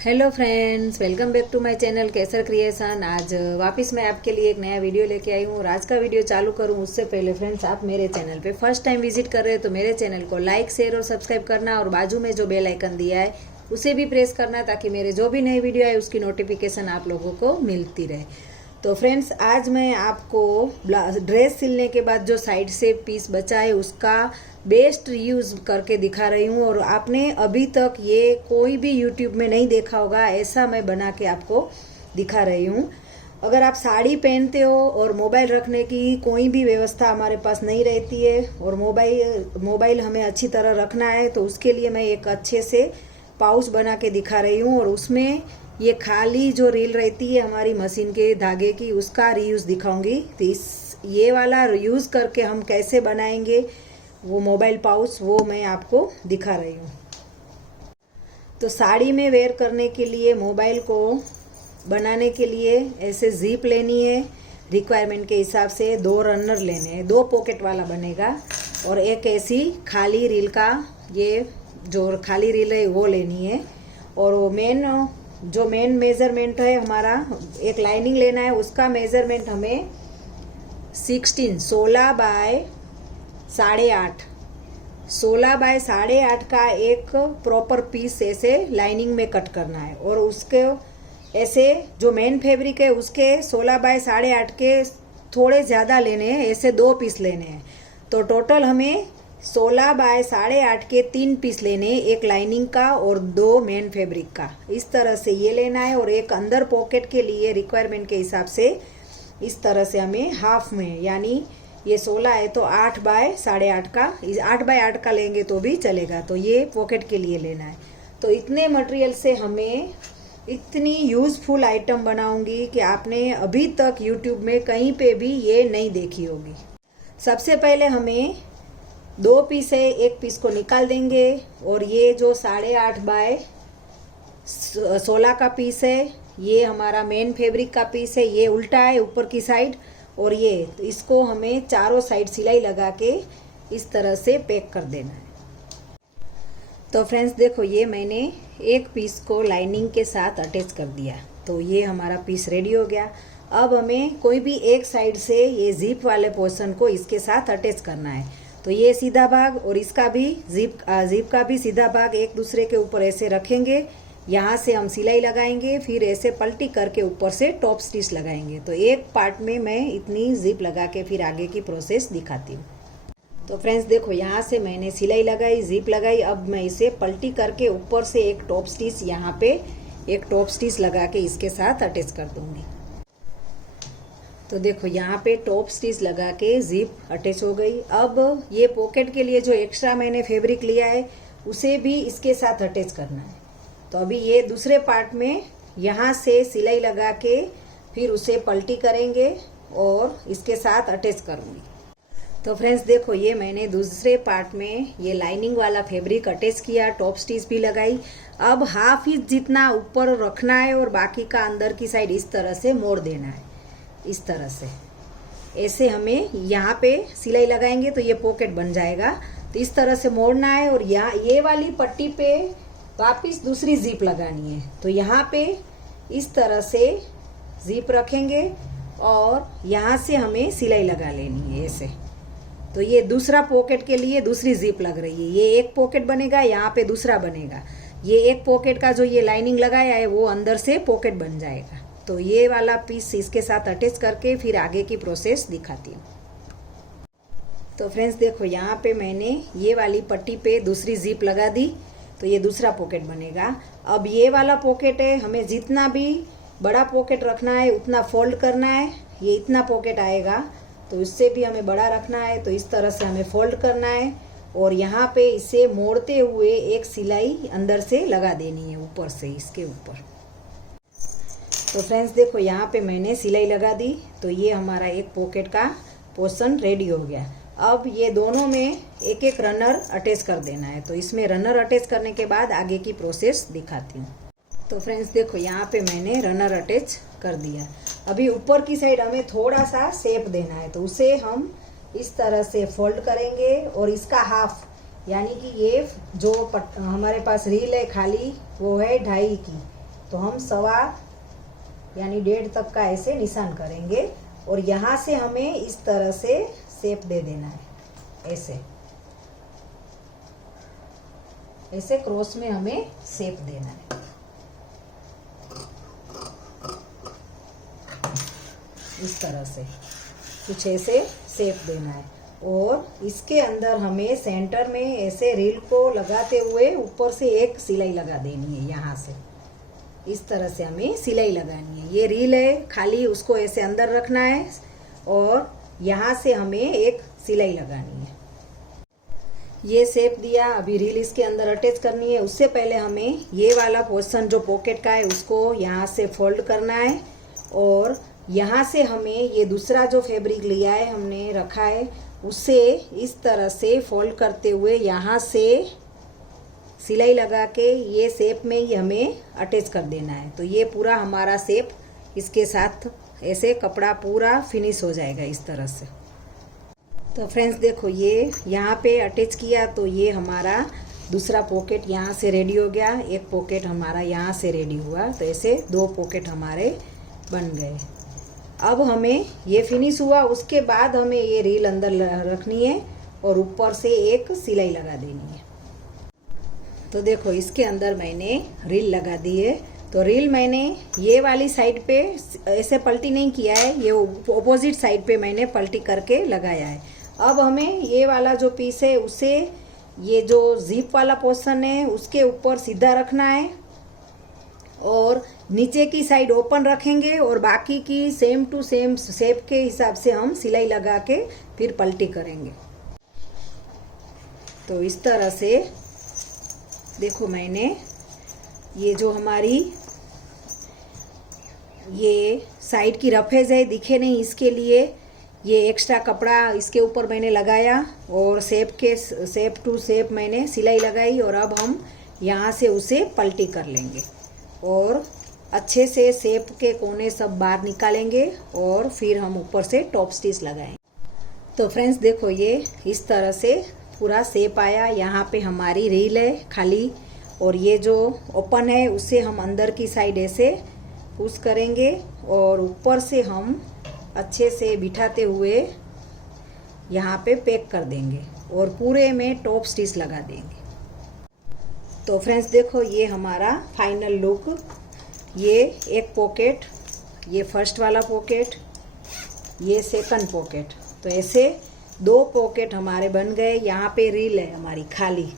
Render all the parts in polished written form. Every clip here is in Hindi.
Hello friends, welcome back to my channel Kesar creation. आज वापस मैं आपके लिए एक नया वीडियो लेके आई हूँ और आज का वीडियो चालू करूँ उससे पहले फ्रेंड्स, आप मेरे चैनल पे फर्स्ट टाइम विजिट कर रहे हैं तो मेरे चैनल को लाइक, शेयर और सब्सक्राइब करना और बाजू में जो बेल आइकन दिया है उसे भी प्रेस करना ताकि मेरे जो भी नई वीडियो आए उसकी नोटिफिकेशन आप लोगों को मिलती रहे। तो फ्रेंड्स, आज मैं आपको ड्रेस सिलने के बाद जो साइड से पीस बचा है उसका बेस्ट यूज़ करके दिखा रही हूँ और आपने अभी तक ये कोई भी यूट्यूब में नहीं देखा होगा, ऐसा मैं बना के आपको दिखा रही हूँ। अगर आप साड़ी पहनते हो और मोबाइल रखने की कोई भी व्यवस्था हमारे पास नहीं रहती है और मोबाइल हमें अच्छी तरह रखना है तो उसके लिए मैं एक अच्छे से पाउच बना के दिखा रही हूँ और उसमें ये खाली जो रील रहती है हमारी मशीन के धागे की उसका रीयूज़ दिखाऊंगी। तो ये वाला यूज़ करके हम कैसे बनाएंगे वो मोबाइल पाउच, वो मैं आपको दिखा रही हूँ। तो साड़ी में वेयर करने के लिए मोबाइल को बनाने के लिए ऐसे जिप लेनी है, रिक्वायरमेंट के हिसाब से 2 रनर लेने हैं, 2 पॉकेट वाला बनेगा और एक ऐसी खाली रील का, ये जो खाली रील है वो लेनी है। और वो मेन मेजरमेंट है हमारा, एक लाइनिंग लेना है, उसका मेजरमेंट हमें 16 बाय 8.5 का एक प्रॉपर पीस ऐसे लाइनिंग में कट करना है और उसके ऐसे जो मेन फैब्रिक है उसके 16 बाय 8.5 के थोड़े ज़्यादा लेने हैं, ऐसे 2 पीस लेने हैं। तो टोटल हमें 16 बाय 8.5 के 3 पीस लेने, एक लाइनिंग का और 2 मेन फैब्रिक का, इस तरह से ये लेना है। और एक अंदर पॉकेट के लिए रिक्वायरमेंट के हिसाब से इस तरह से हमें हाफ में, यानी ये 16 है तो 8 बाय 8.5 का, 8 बाय 8 का लेंगे तो भी चलेगा, तो ये पॉकेट के लिए लेना है। तो इतने मटेरियल से हमें इतनी यूजफुल आइटम बनाऊंगी कि आपने अभी तक यूट्यूब में कहीं पे भी ये नहीं देखी होगी। सबसे पहले हमें 2 पीस है, एक पीस को निकाल देंगे और ये जो 8.5 बाय 16 का पीस है ये हमारा मेन फैब्रिक का पीस है, ये उल्टा है ऊपर की साइड और ये, तो इसको हमें चारों साइड सिलाई लगा के इस तरह से पैक कर देना है। तो फ्रेंड्स देखो, ये मैंने एक पीस को लाइनिंग के साथ अटैच कर दिया, तो ये हमारा पीस रेडी हो गया। अब हमें कोई भी एक साइड से ये जिप वाले पोर्शन को इसके साथ अटैच करना है। तो ये सीधा भाग और इसका भी जिप का भी सीधा भाग एक दूसरे के ऊपर ऐसे रखेंगे, यहाँ से हम सिलाई लगाएंगे, फिर ऐसे पलटी करके ऊपर से टॉप स्टिच लगाएंगे। तो एक पार्ट में मैं इतनी जिप लगा के फिर आगे की प्रोसेस दिखाती हूँ। तो फ्रेंड्स देखो, यहाँ से मैंने सिलाई लगाई, जिप लगाई, अब मैं इसे पलटी करके ऊपर से एक टॉप स्टिच, यहाँ पे एक टॉप स्टिच लगा के इसके साथ अटैच कर दूंगी। तो देखो, यहाँ पे टॉप स्टिच लगा के जिप अटैच हो गई। अब ये पॉकेट के लिए जो एक्स्ट्रा मैंने फैब्रिक लिया है उसे भी इसके साथ अटैच करना है। तो अभी ये दूसरे पार्ट में यहाँ से सिलाई लगा के फिर उसे पलटी करेंगे और इसके साथ अटैच करूँगी। तो फ्रेंड्स देखो, ये मैंने दूसरे पार्ट में ये लाइनिंग वाला फैब्रिक अटैच किया, टॉप स्टिच भी लगाई। अब हाफ इंच जितना ऊपर रखना है और बाकी का अंदर की साइड इस तरह से मोड़ देना है, इस तरह से ऐसे हमें यहाँ पे सिलाई लगाएंगे तो ये पॉकेट बन जाएगा। तो इस तरह से मोड़ना है और यहाँ ये वाली पट्टी पे वापस दूसरी जिप लगानी है। तो यहाँ पे इस तरह से जिप रखेंगे और यहाँ से हमें सिलाई लगा लेनी है ऐसे। तो ये दूसरा पॉकेट के लिए दूसरी जिप लग रही है, ये एक पॉकेट बनेगा, यहाँ पे दूसरा बनेगा। ये एक पॉकेट का जो ये लाइनिंग लगाया है वो अंदर से पॉकेट बन जाएगा। तो ये वाला पीस इसके साथ अटैच करके फिर आगे की प्रोसेस दिखाती हूँ। तो फ्रेंड्स देखो, यहाँ पे मैंने ये वाली पट्टी पे दूसरी जिप लगा दी, तो ये दूसरा पॉकेट बनेगा। अब ये वाला पॉकेट है, हमें जितना भी बड़ा पॉकेट रखना है उतना फोल्ड करना है, ये इतना पॉकेट आएगा तो इससे भी हमें बड़ा रखना है, तो इस तरह से हमें फोल्ड करना है और यहाँ पे इसे मोड़ते हुए एक सिलाई अंदर से लगा देनी है ऊपर से, इसके ऊपर। तो फ्रेंड्स देखो, यहाँ पे मैंने सिलाई लगा दी, तो ये हमारा एक पॉकेट का पोर्शन रेडी हो गया। अब ये दोनों में एक एक रनर अटैच कर देना है। तो इसमें रनर अटैच करने के बाद आगे की प्रोसेस दिखाती हूँ। तो फ्रेंड्स देखो, यहाँ पे मैंने रनर अटैच कर दिया। अभी ऊपर की साइड हमें थोड़ा सा शेप देना है, तो उसे हम इस तरह से फोल्ड करेंगे और इसका हाफ, यानी कि ये जो हमारे पास रील है खाली वो है 2.5 की, तो हम 1.25 यानी 1.5 तक का ऐसे निशान करेंगे और यहाँ से हमें इस तरह से शेप दे देना है। ऐसे क्रॉस में हमें शेप देना है। इस तरह से कुछ ऐसे शेप देना है और इसके अंदर हमें सेंटर में ऐसे रील को लगाते हुए ऊपर से एक सिलाई लगा देनी है। यहाँ से इस तरह से हमें सिलाई लगानी है। ये रील है, खाली उसको ऐसे अंदर रखना है और यहाँ से हमें एक सिलाई लगानी है। ये शेप दिया, अभी रील इसके अंदर अटैच करनी है। उससे पहले हमें ये वाला पोर्शन जो पॉकेट का है उसको यहाँ से फोल्ड करना है और यहाँ से हमें ये दूसरा जो फैब्रिक लिया है हमने रखा है उसे इस तरह से फोल्ड करते हुए यहाँ से सिलाई लगा के ये शेप में ही हमें अटैच कर देना है। तो ये पूरा हमारा शेप इसके साथ ऐसे कपड़ा पूरा फिनिश हो जाएगा इस तरह से। तो फ्रेंड्स देखो, ये यहाँ पे अटैच किया तो ये हमारा दूसरा पॉकेट यहाँ से रेडी हो गया। एक पॉकेट हमारा यहाँ से रेडी हुआ, तो ऐसे 2 पॉकेट हमारे बन गए। अब हमें ये फिनिश हुआ, उसके बाद हमें ये रील अंदर रखनी है और ऊपर से एक सिलाई लगा देनी है। तो देखो, इसके अंदर मैंने रील लगा दी है। तो रील मैंने ये वाली साइड पे ऐसे पलटी नहीं किया है, ये ऑपोजिट साइड पे मैंने पलटी करके लगाया है। अब हमें ये वाला जो पीस है उसे ये जो जिप वाला पोर्शन है उसके ऊपर सीधा रखना है और नीचे की साइड ओपन रखेंगे और बाकी की सेम टू सेम शेप के हिसाब से हम सिलाई लगा के फिर पलटी करेंगे। तो इस तरह से देखो, मैंने ये जो हमारी ये साइड की रफेज है दिखे नहीं, इसके लिए ये एक्स्ट्रा कपड़ा इसके ऊपर मैंने लगाया और शेप टू शेप मैंने सिलाई लगाई और अब हम यहाँ से उसे पलटी कर लेंगे और अच्छे से शेप के कोने सब बाहर निकालेंगे और फिर हम ऊपर से टॉप स्टिच लगाएंगे। तो फ्रेंड्स देखो, ये इस तरह से पूरा शेप आया। यहाँ पे हमारी रील है खाली और ये जो ओपन है उसे हम अंदर की साइड ऐसे पुश करेंगे और ऊपर से हम अच्छे से बिठाते हुए यहाँ पे पैक कर देंगे और पूरे में टॉप स्टिच लगा देंगे। तो फ्रेंड्स देखो, ये हमारा फाइनल लुक। ये एक पॉकेट, ये फर्स्ट वाला पॉकेट, ये सेकंड पॉकेट, तो ऐसे 2 पॉकेट हमारे बन गए। यहाँ पे रील है हमारी खाली,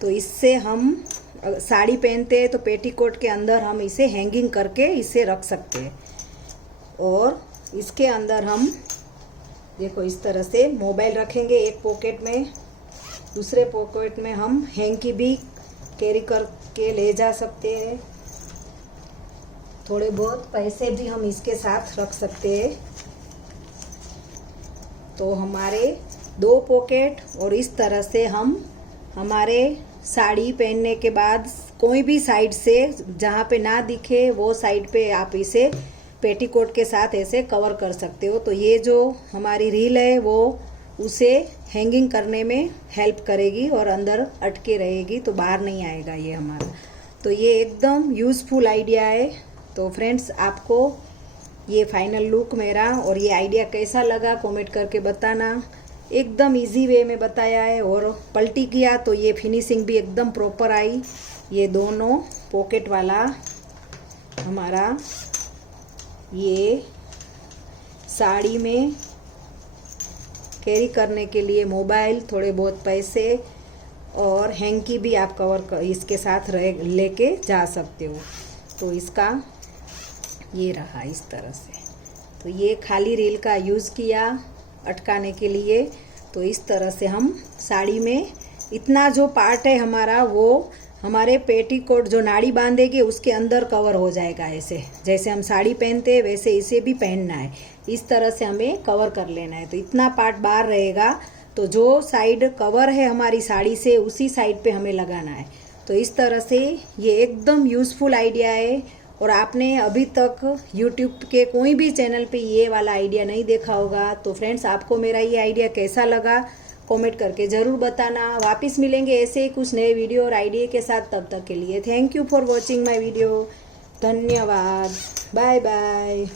तो इससे हम साड़ी पहनते हैं तो पेटीकोट के अंदर हम इसे हैंगिंग करके इसे रख सकते हैं। और इसके अंदर हम देखो इस तरह से मोबाइल रखेंगे एक पॉकेट में, दूसरे पॉकेट में हम हैंकी भी कैरी करके ले जा सकते हैं। थोड़े बहुत पैसे भी हम इसके साथ रख सकते हैं। तो हमारे 2 पॉकेट और इस तरह से हम हमारे साड़ी पहनने के बाद कोई भी साइड से जहाँ पे ना दिखे वो साइड पे आप इसे पेटीकोट के साथ ऐसे कवर कर सकते हो। तो ये जो हमारी रील है वो उसे हैंगिंग करने में हेल्प करेगी और अंदर अटके रहेगी, तो बाहर नहीं आएगा ये हमारा। तो ये एकदम यूज़फुल आइडिया है। तो फ्रेंड्स, आपको ये फाइनल लुक मेरा और ये आइडिया कैसा लगा कमेंट करके बताना। एकदम इजी वे में बताया है और पलटी किया तो ये फिनिशिंग भी एकदम प्रॉपर आई। ये दोनों पॉकेट वाला हमारा ये साड़ी में कैरी करने के लिए मोबाइल, थोड़े बहुत पैसे और हैंकी भी आप इसके साथ लेके जा सकते हो। तो इसका ये रहा इस तरह से। तो ये खाली रील का यूज़ किया अटकाने के लिए। तो इस तरह से हम साड़ी में इतना जो पार्ट है हमारा वो हमारे पेटीकोट जो नाड़ी बांधेंगे उसके अंदर कवर हो जाएगा। ऐसे जैसे हम साड़ी पहनते हैं वैसे इसे भी पहनना है, इस तरह से हमें कवर कर लेना है। तो इतना पार्ट बाहर रहेगा, तो जो साइड कवर है हमारी साड़ी से उसी साइड पे हमें लगाना है। तो इस तरह से ये एकदम यूज़फुल आइडिया है और आपने अभी तक YouTube के कोई भी चैनल पे ये वाला आइडिया नहीं देखा होगा। तो फ्रेंड्स, आपको मेरा ये आइडिया कैसा लगा कमेंट करके ज़रूर बताना। वापस मिलेंगे ऐसे ही कुछ नए वीडियो और आइडिया के साथ, तब तक के लिए thank you for watching my video. धन्यवाद। Bye bye.